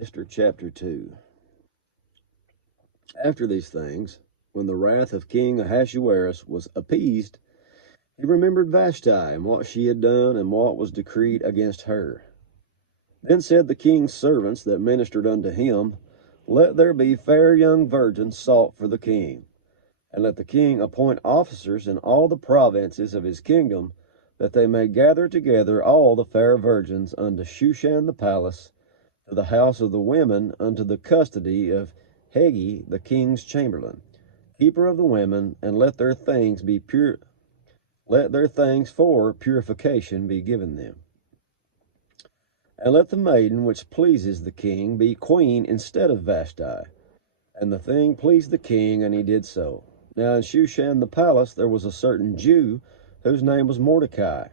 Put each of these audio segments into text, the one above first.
Esther chapter 2. After these things, when the wrath of King Ahasuerus was appeased, he remembered Vashti and what she had done and what was decreed against her. Then said the king's servants that ministered unto him, Let there be fair young virgins sought for the king, and let the king appoint officers in all the provinces of his kingdom, that they may gather together all the fair virgins unto Shushan the palace, to the house of the women, unto the custody of Hagi the king's chamberlain, keeper of the women, and let their things for purification be given them. And let the maiden which pleases the king be queen instead of Vashti. And the thing pleased the king, and he did so. Now in Shushan the palace there was a certain Jew, whose name was Mordecai,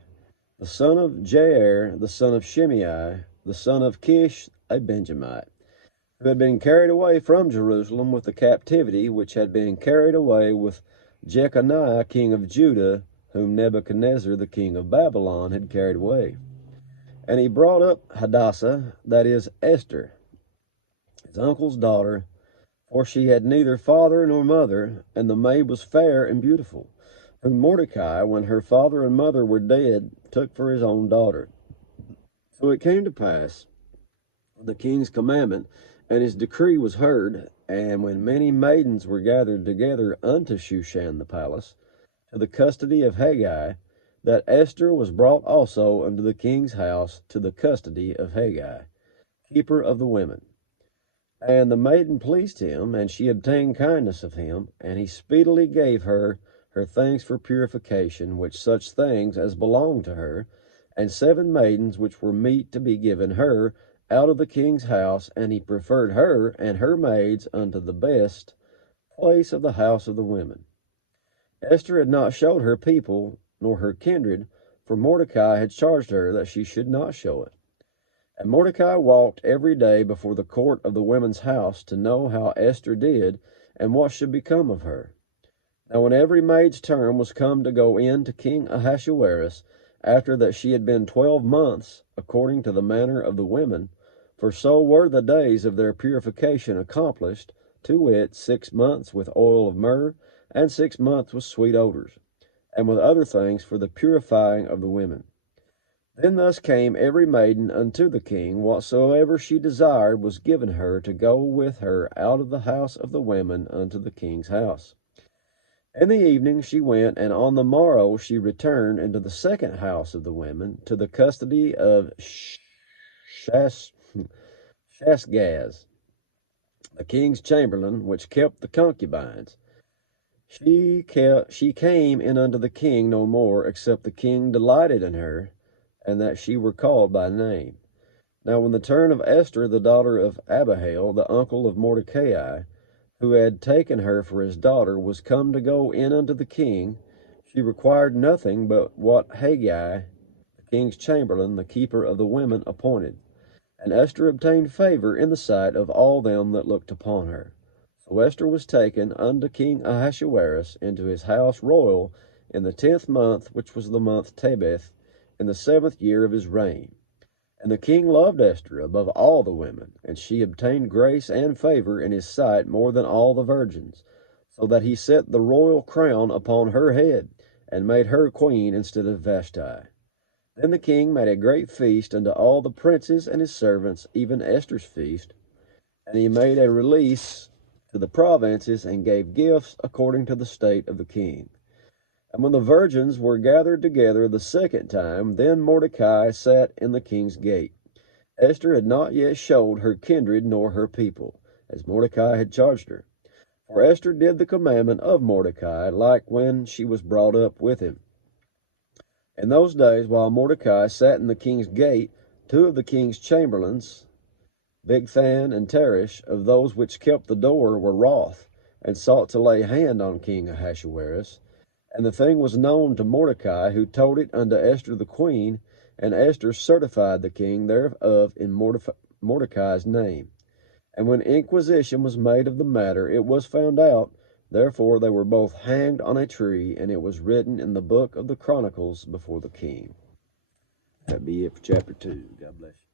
the son of Jair, the son of Shimei, the son of Kish, a Benjamite, who had been carried away from Jerusalem with the captivity which had been carried away with Jeconiah king of Judah, whom Nebuchadnezzar the king of Babylon had carried away. And he brought up Hadassah, that is Esther, his uncle's daughter, for she had neither father nor mother, and the maid was fair and beautiful, whom Mordecai, when her father and mother were dead, took for his own daughter. So it came to pass, the king's commandment and his decree was heard, and when many maidens were gathered together unto Shushan the palace, to the custody of Hagi, that Esther was brought also unto the king's house to the custody of Hagi, keeper of the women. And the maiden pleased him, and she obtained kindness of him, and he speedily gave her her things for purification, which such things as belonged to her, and 7 maidens which were meet to be given her out of the king's house, and he preferred her and her maids unto the best place of the house of the women. Esther had not showed her people nor her kindred, for Mordecai had charged her that she should not show it. And Mordecai walked every day before the court of the women's house to know how Esther did and what should become of her. Now when every maid's term was come to go in to King Ahasuerus, after that she had been 12 months, according to the manner of the women, for so were the days of their purification accomplished, to wit, 6 months with oil of myrrh, and 6 months with sweet odors, and with other things for the purifying of the women. Then thus came every maiden unto the king, whatsoever she desired was given her to go with her out of the house of the women unto the king's house. In the evening she went, and on the morrow she returned into the second house of the women, to the custody of Shashgaz, the king's chamberlain, which kept the concubines. She came in unto the king no more, except the king delighted in her, and that she were called by name. Now when the turn of Esther, the daughter of Abihail, the uncle of Mordecai, who had taken her for his daughter, was come to go in unto the king, she required nothing but what Hagi, the king's chamberlain, the keeper of the women, appointed. And Esther obtained favor in the sight of all them that looked upon her. So Esther was taken unto King Ahasuerus into his house royal in the 10th month, which was the month Tebeth, in the 7th year of his reign. And the king loved Esther above all the women, and she obtained grace and favor in his sight more than all the virgins, so that he set the royal crown upon her head, and made her queen instead of Vashti. Then the king made a great feast unto all the princes and his servants, even Esther's feast, and he made a release to the provinces, and gave gifts according to the state of the king. And when the virgins were gathered together the second time, then Mordecai sat in the king's gate. Esther had not yet showed her kindred nor her people, as Mordecai had charged her. For Esther did the commandment of Mordecai, like when she was brought up with him. In those days, while Mordecai sat in the king's gate, 2 of the king's chamberlains, Bigthan and Teresh, of those which kept the door, were wroth, and sought to lay hand on King Ahasuerus. And the thing was known to Mordecai, who told it unto Esther the queen, and Esther certified the king thereof in Mordecai's name. And when inquisition was made of the matter, it was found out. Therefore they were both hanged on a tree, and it was written in the book of the Chronicles before the king. That be it for chapter 2. God bless you.